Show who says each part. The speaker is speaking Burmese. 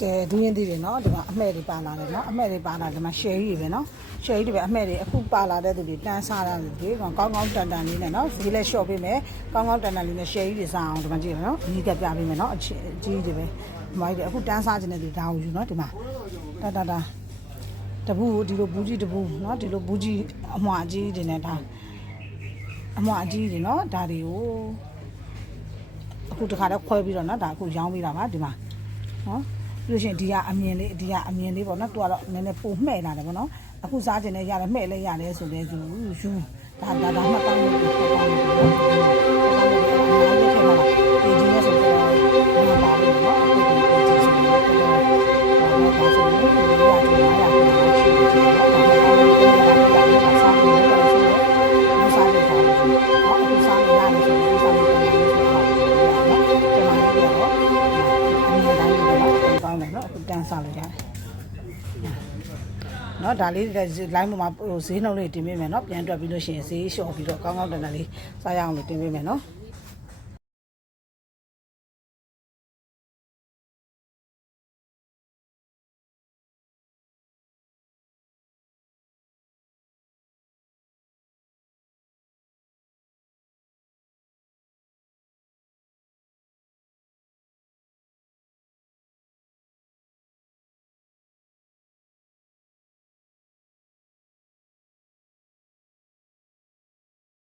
Speaker 1: ကဲဒူးရင်သေးတယ်နော်ဒီမှာအမှဲ့တွေပါလာတယ်နော်အမှဲ့တွေပါလာတယ်ဒီမှာရှယ်ကြီးတွေပဲနော်ရှယ်ကြီးတွေပဲအမှဲ့တွေအခုပါလာတဲ့သူတွေတန်းစားတာတွေကောင်းကောင်းတန်တန်လေးနဲ့နော်ဈေးလည်းလျှော့ပေးမယ်ကောင်းကောင်းတန်တန်လေးနဲ့ရှယ်ကြီးတွေစားအောင်ဒီမှာကြည့်ရနော်အကြီးကပြပေးမယ်နော်အကြီးအကြီးတွေပဲဒီမှာကြီးအခုတန်းစားခြင်းတဲ့သူဒါကိုယူနော်ဒီမှာတာတာတာတပူဒီလိုဘူးကြီးတပူနော်ဒီလိုဘူးကြီးအမွှာအကြီးတွေနဲ့ဒါအမွှာအကြီးတွေနော်ဒါတွေကိုအခုတခါတော့ခွဲပြီးတော့နော်ဒါအခုရောင်းပေးတာပါဒီမှာနော် ပြီးလို့ရှိရင်ဒီကအမြင်လေးဒီကအမြင်လေးပေါ့နော်သူကတော့နည်းနည်းပုံမှဲ့လာတယ်ပေါ့နော်အခုစားခြင်းနဲ့ရတယ်မှဲ့လဲရတယ်ဆိုလဲယူယူဒါဒါဒါမှတ်သားလို့ပြောပါလို့ပြောတာဒါမှမဟုတ်ဒီဒီနဲ့ဆိုတော့ဘာပါလို့နော်အခုဒီဒီဆိုတော့ဒါဆိုရ ကောင်းတယ်နော်အခုတန်းစားလို့ရတယ်နော်ဒါလေးလိုင်းပေါ်မှာဟိုဈေးနှုန်းလေးတင်ပေးမယ်နော်ပြန်တွက်ပြီးလို့ရှိရင်ဈေးလျှော့ပြီးတော့ကောင်းကောင်းတန်တန်လေးစားရအောင်လို့တင်ပေးမယ်နော်